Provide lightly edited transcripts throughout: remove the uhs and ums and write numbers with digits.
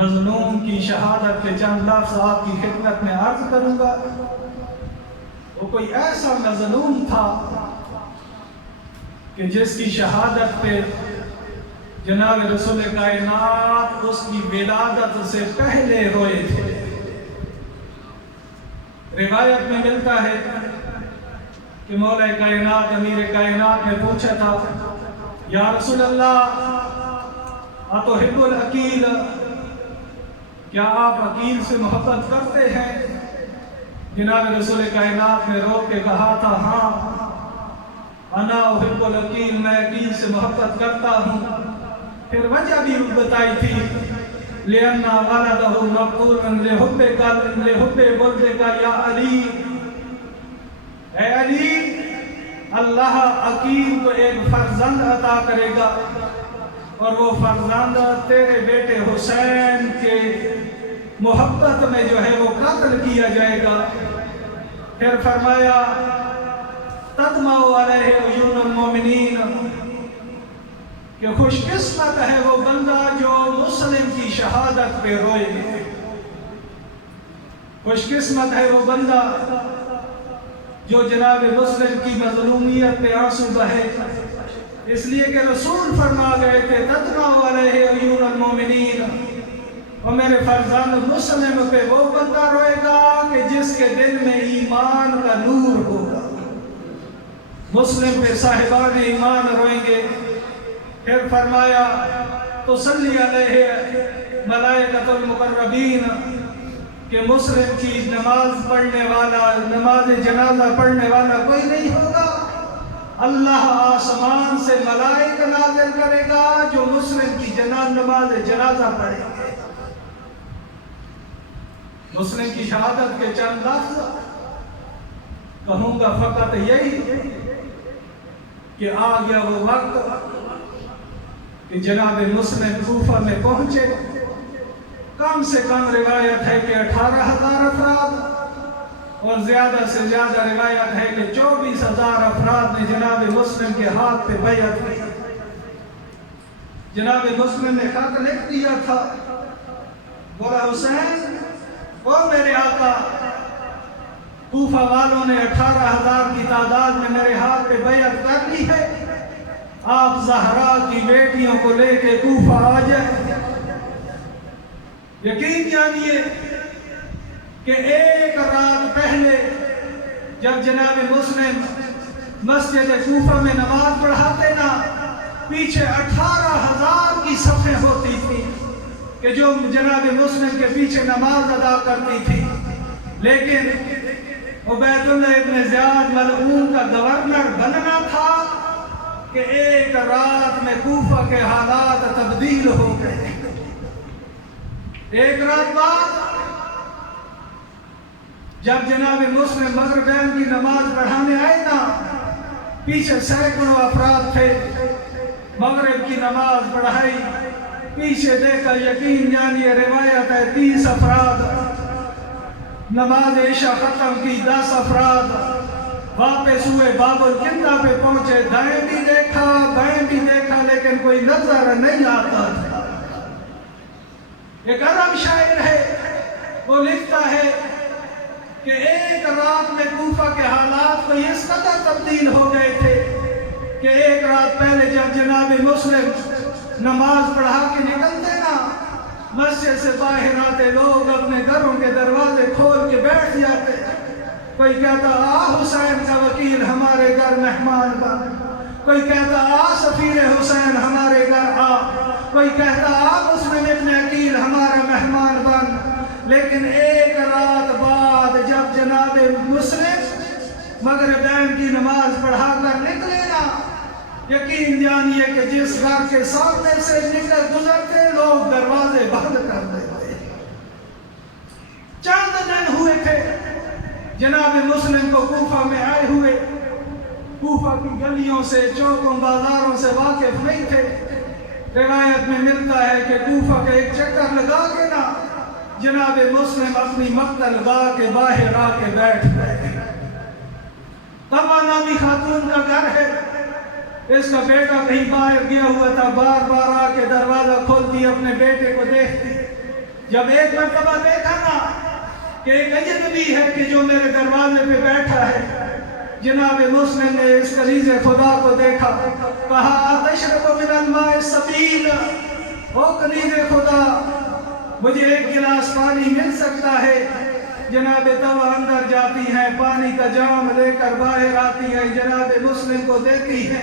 مظلوم کی شہادت کے چند لفظ آپ کی خدمت میں عرض کروں گا۔ وہ کوئی ایسا مظلوم تھا کہ جس کی شہادت پہ جناب رسول کائنات اس کی ولادت سے پہلے روئے تھے۔ روایت میں ملتا ہے کہ مولا کائنات امیر کائنات نے پوچھا تھا، یا رسول اللہ اتحب العقیل، کیا آپ عقیل سے محبت کرتے ہیں؟ جناب رسول کائنات نے رو کے کہا تھا، ہاں انا احب العقیل، میں عقیل سے محبت کرتا ہوں۔ پھر وجہ بھی بتائی تھی، لِأَنَّ وَلَدَهُ مَقْتُولٌ لِحُبِّ وَلْدِكَ یا علی، اے علی اللہ عقیل کو ایک فرزند عطا کرے گا اور وہ فرزند تیرے بیٹے حسین کے محبت میں جو ہے وہ قتل کیا جائے گا۔ پھر فرمایا تطمع علیہ عیون المومنین، کہ خوش قسمت ہے وہ بندہ جو مسلم کی شہادت پہ روئے، خوش قسمت ہے وہ بندہ جو جناب مسلم کی مظلومیت پہ آنسو بہے، اس لیے کہ رسول فرما گئے تھے تطمع علیہ عیون المومنین، اور میرے فرزند مسلم پہ وہ بندہ روئے گا کہ جس کے دل میں ایمان کا نور ہوگا، مسلم پہ صاحبان ایمان روئیں گے۔ پھر فرمایا تصلی علیہ ملائکۃ المقربین، کہ مسلم کی نماز پڑھنے والا، نماز جنازہ پڑھنے والا کوئی نہیں ہوگا، اللہ آسمان سے ملائکہ نازل کرے گا جو مسلم کی نماز جنازہ پڑھیں گے۔ مسلم کی شہادت کے چند لفظ کہوں گا فقط یہی کہ آ گیا وہ وقت کہ جناب مسلم کوفہ میں پہنچے۔ کم سے کم روایت ہے کہ 18,000 افراد، اور زیادہ سے زیادہ روایت ہے کہ 24,000 افراد نے جناب مسلم کے ہاتھ پہ بیعت کی۔ جناب مسلم نے خط لکھ دیا تھا، بولا حسین وہ میرے آقا، کوفہ والوں نے 18,000 کی تعداد میں میرے ہاتھ پہ بیعت کر لی ہے، آپ زہرا کی بیٹیوں کو لے کے کوفہ آ جائیں۔ یقین جانیے کہ ایک رات پہلے جب جناب مسلم مسجد کوفہ میں نماز پڑھاتے نا، پیچھے 18,000 کی صفیں ہوتی تھی کہ جو جناب مسلم کے پیچھے نماز ادا کرتی تھی، لیکن عبید اللہ ابن زیاد ملعون کا گورنر بننا تھا کہ ایک رات میں کوفہ کے حالات تبدیل ہو گئے۔ ایک رات بعد جب جناب مسلم مغربین کی نماز پڑھانے آئے نا، پیچھے سینکڑوں افراد تھے، مغرب کی نماز پڑھائی، پیچھے دیکھا، یقین جانیے روایت ہے 30 افراد، نماز عشاء ختم کی 10 افراد، واپس ہوئے باب الکندہ پہ پہنچے، دائیں بھی دیکھا بائیں بھی دیکھا لیکن کوئی نظر نہیں آتا تھا۔ ایک عرب شاعر ہے، وہ لکھتا ہے کہ ایک رات میں کوفہ کے حالات کو اس قدر تبدیل ہو گئے تھے کہ ایک رات پہلے جب جناب مسلم نماز پڑھا کے نکلتے نا، مسجد سے باہر آتے لوگ اپنے گھروں کے دروازے کھول کے بیٹھ جاتے، کوئی کہتا آ حسین کا وکیل ہمارے گھر مہمان بن، کوئی کہتا آ سفیر حسین ہمارے گھر آ، کوئی کہتا آ مسلم ابن عقیل ہمارا مہمان بن۔ لیکن ایک رات بعد جب جناب مسلم مغربین کی نماز پڑھا کر نکلے نا، یقین جانیے کہ جس گھر کے سامنے سے نکل گزرتے لوگ دروازے بند کر دیتے۔ چند دن ہوئے تھے جناب مسلم کو کوفہ میں آئے ہوئے، کوفہ کی گلیوں سے چوکوں بازاروں سے واقف نہیں تھے۔ روایت میں ملتا ہے کہ کوفہ کا ایک چکر لگا کے نا جناب مسلم اپنی مقتل گاہ کے باہر آ کے بیٹھ گئے۔ طبع نامی خاتون کا گھر ہے، اس کا بیٹا کہیں باہر گیا ہوا تھا، بار بار آ کے دروازہ کھولتی اپنے بیٹے کو دیکھتی، جب ایک مرتبہ دیکھا نا کہ ایک اجنبی ہے کہ جو میرے دروازے پہ بیٹھا ہے، جناب مسلم نے اس کنیز خدا کو دیکھا، کہا تشرب من الماء السبیل، او کنیز خدا مجھے ایک گلاس پانی مل سکتا ہے؟ جناب توا اندر جاتی ہے، پانی کا جام لے کر باہر آتی ہے، جناب مسلم کو دیتی ہے،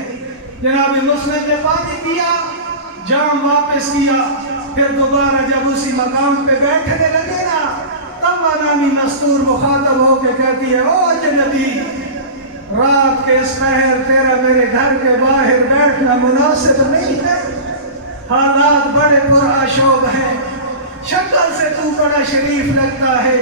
جناب مسلم نے پانی پیا، جام واپس کیا، پھر دوبارہ جب اسی مقام پہ بیٹھنے لگے نا، توا نامی مستور مخاطب ہو کے کہتی ہے، او اجنبی، رات کے اس پہر تیرا میرے گھر کے باہر بیٹھنا مناسب نہیں ہے، حالات بڑے پرآشوب ہیں، شکل سے تو بڑا شریف لگتا ہے،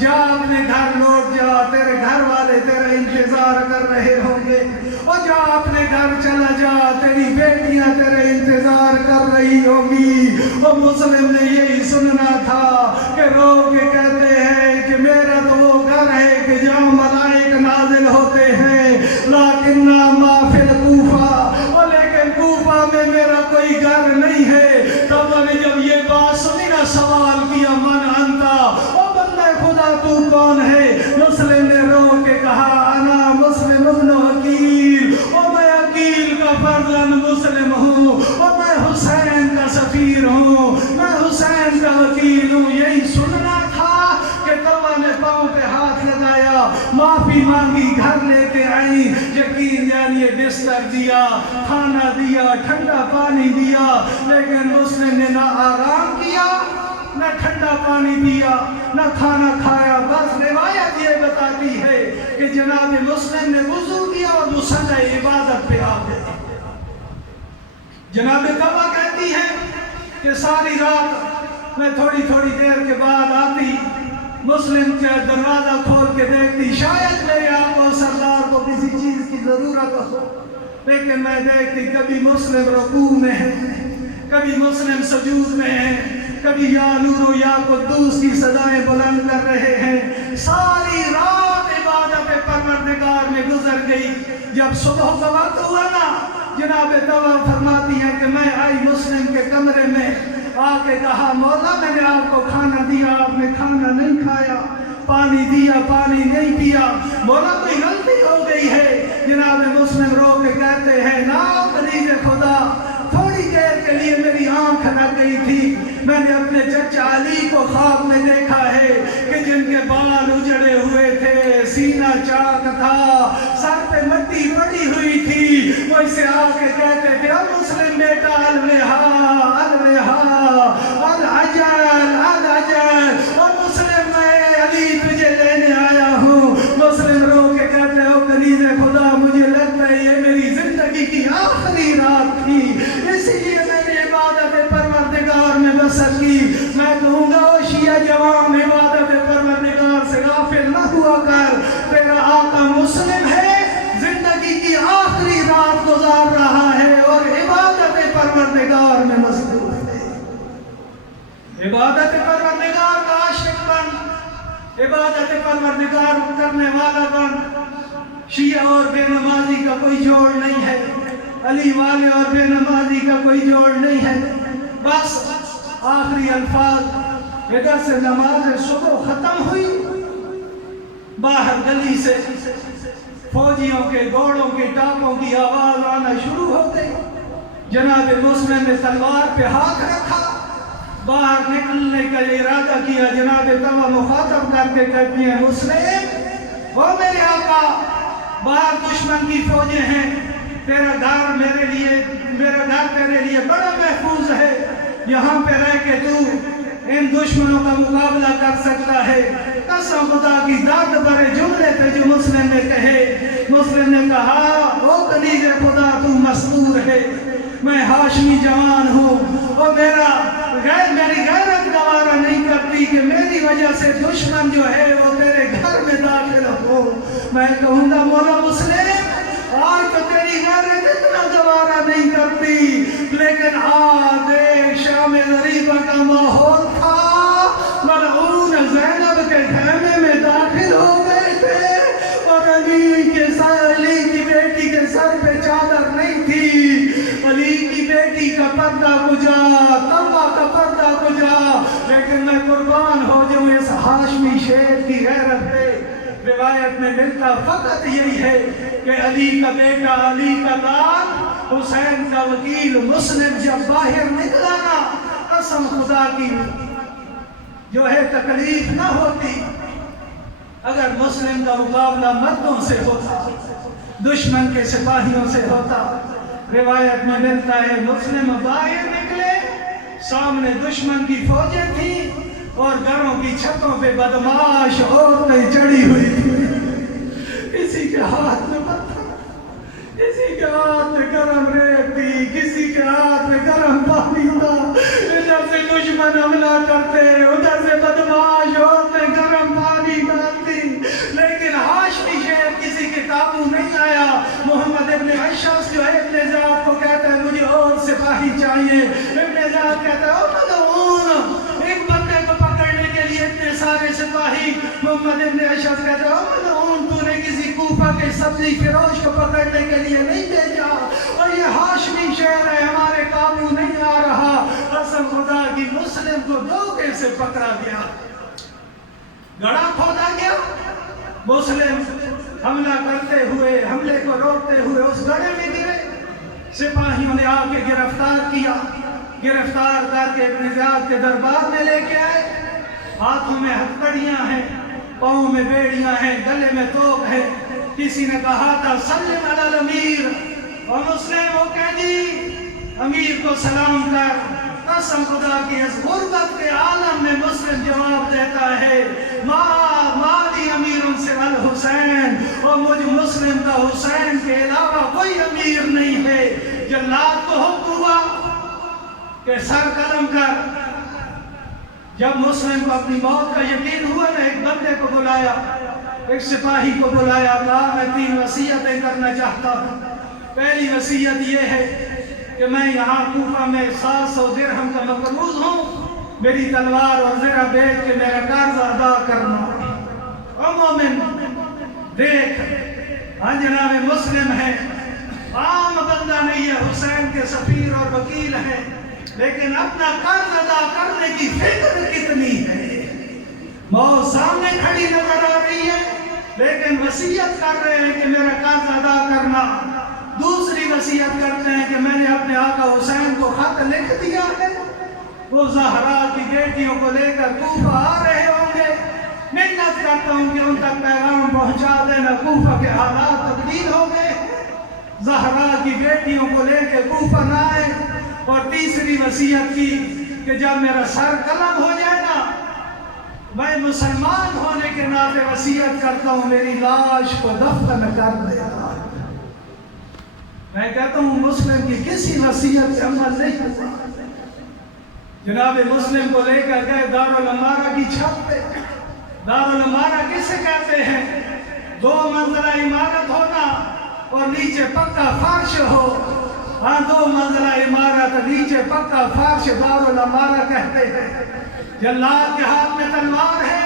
جا اپنے گھر لوٹ جا، تیرے گھر والے تیرا انتظار کر رہے ہوں گے، اور جا اپنے گھر چلا جا، تیری بیٹیاں تیرے انتظار کر رہی ہوں گی۔ اور مسلم نے یہی سننا تھا کہ رو کے کہتے ہیں کہ میرا تو وہ گھر ہے کہ جہاں ملائک نازل ہوتے ہیں، لیکن ما فی الکوفہ، اور لیکن کوفہ میں میرا کوئی گھر نہیں ہے۔ تب نے جب یہ بات سنی نا، سوال کیا من انتا، او بندہ خدا تو کون ہے؟ مسلم نے رو کے کہا انا مسلم ابن عقیل، او میں عقیل کا فرزند مسلم ہوں، اور میں حسین کا سفیر ہوں، میں حسین کا وکیل ہوں۔ یہی سننا تھا کہ توا نے پاؤں پہ ہاتھ لگایا، معافی مانگی، گھر لے کے آئی، یقین جانیے بستر دیا، کھانا دیا، ٹھنڈا پانی دیا، لیکن مسلم نے نہ آرام کیا، نہ ٹھنڈا پانی پیا، نہ کھانا کھایا۔ بس روایت یہ بتاتی ہے کہ جناب مسلم نے وضو کیا اور مصلی عبادت پہ آ گئے۔ جناب توا کہتی ہے کہ ساری رات میں تھوڑی تھوڑی دیر کے بعد آتی، مسلم کا دروازہ کھول کے دیکھتی، شاید میرے آقا سردار کو کسی چیز کی ضرورت ہو، لیکن میں دیکھتی کبھی مسلم رکوع میں ہے، کبھی مسلم سجود میں ہے، کبھی یا نور یا قدوس کی صدائیں بلند کر رہے ہیں۔ ساری رات عبادت پروردگار میں گزر گئی۔ جب صبح کا وقت ہوا نا، جناب توا فرماتی ہے کہ میں آئی مسلم کے کمرے میں، آ کے کہا مولا میں نے آپ کو کھانا دیا، آپ نے کھانا نہیں کھایا، پانی دیا، پانی نہیں پیا، مولا کوئی غلطی ہو گئی ہے؟ جناب مسلم رو کے کہتے ہیں نا کنیز خدا، تھوڑی دیر کے لیے میری آنکھ لگ گئی تھی، میں نے اپنے چچا علی کو خواب میں دیکھا ہے کہ جن کے بال اجڑے ہوئے تھے، سینہ چاک تھا، سر پہ مٹی پڑی ہوئی تھی، وہ اسے آ کے کہتے تھے اب مسلم بیٹا الوہا الوہا العجل العجل، اور مسلم میں علی تجھے لینے آیا ہوں۔ مسلم رو کے کہتے ہو کنیز خدا مجھے لگتا ہے یہ میری زندگی کی آخری رات تھی، اسی لیے میں نے عبادت پروردگار میں بسر کی۔ میں کہوں گا او شیعہ جوان، عبادت پروردگار سے غافل نہ ہوا کر، تیرا آقا مسلم ہے، زندگی کی آخری رات گزار رہا ہے اور عبادت پروردگار میں مصروف ہے۔ عبادت پروردگار کا عاشق بن، عبادت پروردگار کرنے والا بن۔ شیعہ اور بے نمازی کا کوئی جوڑ نہیں ہے، علی والے اور بے نمازی کا کوئی جوڑ نہیں ہے۔ بس آخری الفاظ، ادھر سے نماز صبح ختم ہوئی، باہر گلی سے فوجیوں کے گھوڑوں کی ٹاپوں کی آواز آنا شروع ہو گئی۔ جناب مسلم نے تلوار پہ ہاتھ رکھا، باہر نکلنے کا ارادہ کیا۔ جناب توا مخاطب کر کے کہتی ہیں مسلم، وہ میرے آقا باہر دشمن کی فوجیں ہیں، تیرا گھر میرا گھر تیرے لیے بڑا محفوظ ہے، یہاں پہ رہ کے تو ان دشمنوں کا مقابلہ کر سکتا ہے۔ قسم خدا کی درد بھرے جملے تھے جو مسلم نے کہے۔ مسلم نے کہا او کنیز خدا تو مستور ہے، میں ہاشمی جوان ہوں، اور میری غیرت گوارا نہیں کرتی کہ میری وجہ سے دشمن جو ہے وہ تیرے گھر میں داخل ہو۔ میں کہوں گا مولا مسلم، آج تو تیری غیرت اتنا گوارا نہیں کرتی، لیکن آج ایک شام غریبہ کا ماحول تھا، ملعون زینب کے خیمے میں داخل ہو گئے تھے، اور علی کی بیٹی کے سر پہ چادر نہیں تھی، علی کی بیٹی کا پردہ کجا، توا کا پردہ کجا، لیکن میں روایت میں ملتا فقط یہی ہے کہ علی کا بیٹا، علی کا لال، حسین کا وکیل مسلم جب باہر نکلا نا، قسم خدا کی جو ہے تکلیف نہ ہوتی اگر مسلم کا مقابلہ مردوں سے ہوتا، دشمن کے سپاہیوں سے ہوتا۔ روایت میں ملتا ہے مسلم باہر نکلے، سامنے دشمن کی فوجیں تھیں اور گھروں کی چھتوں پہ بدماش عورتیں چڑھی ہوئی تھی، کسی کے ہاتھ میں پتھر، کسی کے ہاتھ میں گرم ریت تھی، کسی کے ہاتھ میں گرم پانی تھا، ادھر سے دشمن حملہ کرتے، ادھر سے بدماش عورتیں گرم پانی ڈالتی، لیکن ہاشمی شہر کسی کے قابو نہیں آیا۔ محمد ابن اشعث جو ہے ابن زیاد کو کہتا ہے مجھے اور سپاہی چاہیے، ابن زیاد کہتا ہے مدعون، ایک بندے کو پکڑنے کے لیے اتنے سارے سپاہی۔ محمد ابن اشعث کہتا ہے مدعون، تو نے کسی کوفہ کے سبزی فروش کو پکڑنے کے لیے نہیں بھیجا، اور یہ ہاشمی شہر ہے، ہمارے قابو نہیں آ رہا۔ قسم خدا کی مسلم کو دھوکے سے پکڑا گیا، گڑھا کھودا گیا، مسلم حملہ کرتے ہوئے، حملے کو روکتے ہوئے اس گڑھے میں گرے، سپاہیوں نے آ کے گرفتار کیا، گرفتار کر کے ابن زیاد کے دربار میں لے کے آئے، ہاتھوں میں ہتھکڑیاں ہیں، پاؤں میں بیڑیاں ہیں، گلے میں توپ ہے۔ کسی نے کہا تھا سلم علی الامیر، اور مسلم وہ کہہ دی امیر کو سلام کر۔ قسم خدا کی اس غربت کے عالم میں مسلم جواب دیتا ہے مالی امیر سوى الحسین، اور مجھ مسلم کا حسین کے علاوہ کوئی امیر نہیں ہے۔ جلاد کو حکم ہوا کہ سر قلم کر۔ جب مسلم کو اپنی موت کا یقین ہوا نا، ایک بندے کو بلایا، ایک سپاہی کو بلایا، کہا میں 3 وصیتیں کرنا چاہتا ہوں۔ پہلی وصیت یہ ہے کہ میں یہاں کوفہ میں 700 درہم کا مقروض ہوں، میری تلوار اور زرہ بیچ کے میرا قرض ادا کرنا۔ او مومن دیکھ، ہاں جناب مسلم ہے، عام بندہ نہیں ہے، حسین کے سفیر اور وکیل ہے، لیکن اپنا قرض ادا کرنے کی فکر کتنی ہے۔ موت سامنے کھڑی نظر آ رہی ہے، لیکن وصیت کر رہے ہیں کہ میرا قرض ادا کرنا۔ دوسری وصیت کرتے ہیں کہ میں نے اپنے آقا حسین کو خط لکھ دیا ہے، وہ زہرا کی بیٹیوں کو لے کر کوفہ آ رہے ہوں گے، منت کرتا ہوں کہ ان تک پیغام پہنچا دینا، کوفہ کے حالات تبدیل ہو گئے، زہرا کی بیٹیوں کو لے کے کوفہ نہ آئے۔ اور تیسری وصیت کی کہ جب میرا سر قلم ہو جائے نا، میں مسلمان ہونے کے ناطے وصیت کرتا ہوں میری لاش کو دفن کر دینا۔ میں کہتا ہوں مسلم کی کسی وصیت سے عمل نہیں ہوا۔ جناب مسلم کو لے کر گئے دارالعمارہ کی چھت پہ۔ دارالعمارہ کسے کہتے ہیں؟ 2 منزلہ عمارت ہونا اور نیچے پکا فرش ہو۔ ہاں 2 منزلہ عمارت، نیچے پکا فرش، دارالعمارہ کہتے ہیں۔ جلاد کے ہاتھ میں تلوار ہے،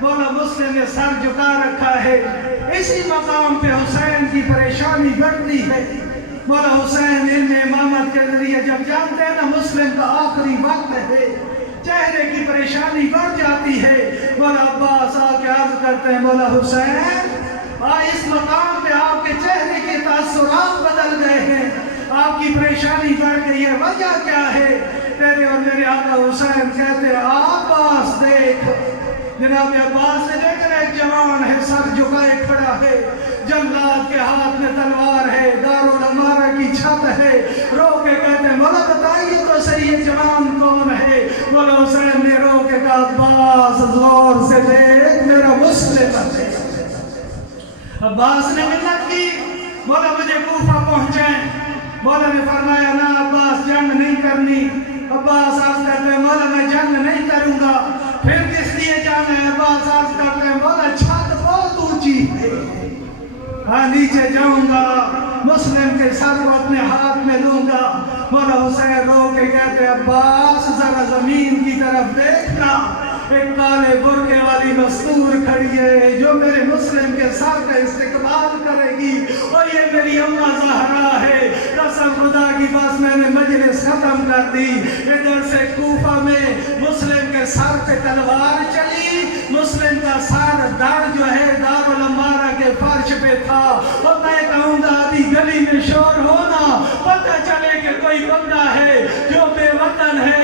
بولا مسلم نے سر جھکا رکھا ہے۔ اسی مقام پہ حسین کی پریشانی بڑھتی ہے۔ مولا حسین علم امامت کے ذریعے جب جانتے ہیں نا مسلم کا آخری وقت ہے، چہرے کی پریشانی بڑھ جاتی ہے۔ مولا عباس آ کے عرض کرتے ہیں مولا حسین اس مقام پہ آپ کے چہرے کے تاثرات بدل گئے ہیں، آپ کی پریشانی بڑھ گئی ہے، وجہ کیا ہے؟ تیرے اور میرے آقا حسین کہتے ہیں عباس دیکھ۔ جناب عباس نے دیکھا ایک جوان ہے، سر جھکائے کھڑا ہے، جلاد کے ہاتھ میں تلوار ہے، دارالعمارہ کی چھت ہے، رو کے کہتے ہیں مولا بتائیے تو صحیح یہ جوان کون ہے؟ مولا حسین نے رو کے کہا عباس زور سے دیکھ میرا مسلم ہے۔ عباس نے منت کی مولا مجھے کوفہ پہنچائیں۔ مولا نے فرمایا نہ عباس جنگ نہیں کرنی۔ عباس عرض کرتے ہیں مولا میں جنگ نہیں کروں گا۔ پھر کس لیے جانا ہے؟ عباس عرض کرتے ہیں مولا چھت بہت اونچی ہے، ہاں نیچے جاؤں گا، مسلم کے سر کو اپنے ہاتھ میں لوں گا۔ مولا حسین رو کے کہتے ہیں عباس ذرا زمین کی طرف دیکھنا، ایک کالے برقے والی مستور کھڑی ہے جو میرے مسلم کے سر کا استقبال کرے گی، اور یہ میری اماں زہرا ہے۔ قسم خدا کی بس میں نے مجلس ختم کر دی۔ ادھر سے کوفہ میں مسلم کے سر پہ تلوار چلی، مسلم کا سر دڑ جو ہے دار میں شور ہونا، پتہ چلے کہ کوئی بندہ ہے جو بے وطن ہے،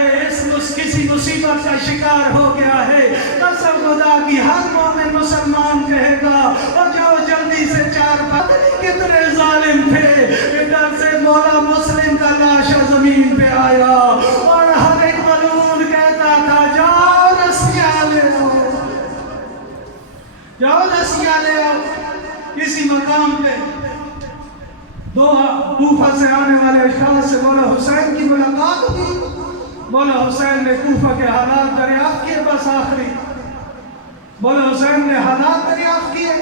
کسی مصیبت کا شکار ہو گیا ہے۔ قسم خدا کی ہر مومن مسلمان کہے گا، اور جو جلدی سے چار پتہ نہیں کتنے ظالم تھے، ادھر سے مولا مسلم کا لاشا زمین پہ آیا اور ہر ایک ملعون کہتا تھا جاؤ رسیاں لے آؤ، جاؤ رسیاں لے آؤ۔ کسی مقام پہ دو کوفہ سے آنے والے اشخاص سے مولا حسین کی ملاقات ہوئی۔ مولا حسین نے کوفہ کے حالات دریافت کیے، بس آخری مولا حسین نے حالات دریافت کیے۔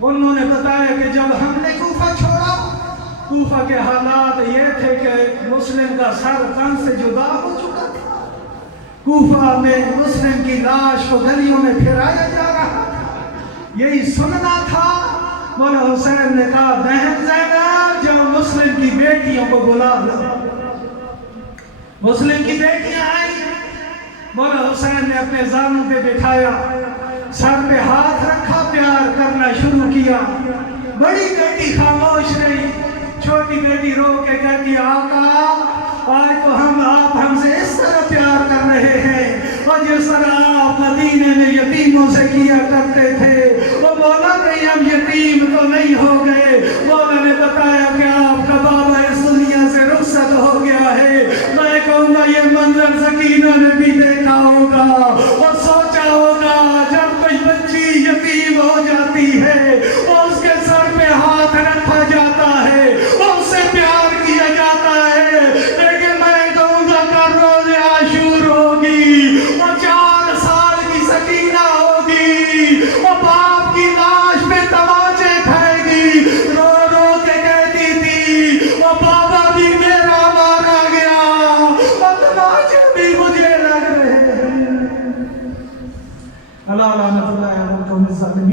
انہوں نے بتایا کہ جب ہم نے کوفہ چھوڑا، کوفہ کے حالات یہ تھے کہ مسلم کا سر تن سے جدا ہو چکا تھا، کوفہ میں مسلم کی لاش کو گلیوں میں پھرایا جا رہا تھا، یہی سننا تھا۔ مولا حسین نے کہا بہن زینب جو مسلم کی بیٹیوں کو بلا لو۔ مسلم کی بیٹیاں آئی، مولا حسین نے اپنے زانوں پہ بٹھایا، سر پہ ہاتھ رکھا، پیار کرنا شروع کیا۔ بڑی بیٹی خاموش رہی، چھوٹی بیٹی رو کے کہتی آقا آج تو آپ ہم سے اس طرح پیار کر رہے ہیں اور جس طرح آپ مدینے میں یتیموں سے کیا کرتے تھے۔ وہ مولا کہیں ہم یتیم تو نہیں ہو گئے؟ مولا نے بتایا کہ آپ کا بابا اس دنیا سے رخصت ہو گیا ہے۔ میں کہوں گا یہ منظر سکینہ نے بھی دیکھا ہوگا اور سوچا ہوگا جب کوئی بچی یتیم ہو جاتی ہے اور اس کے سر پہ ہاتھ رکھا جاتا ہے اور اس سے پیار کیا جاتا ہے، لیکن میں کہوں گا کہ روز عاشور ہوگی اور 4 سال کی سکینہ ہوگی اور باپ کی لاش پہ تماچے کھائے گی، رو رو کے کہتی تھی وہ بابا بھی میرا مارا گیا اور تماچے بھی مجھے لگ رہے ہیں۔ اللہ لعنت اللہ علیہ وسلم۔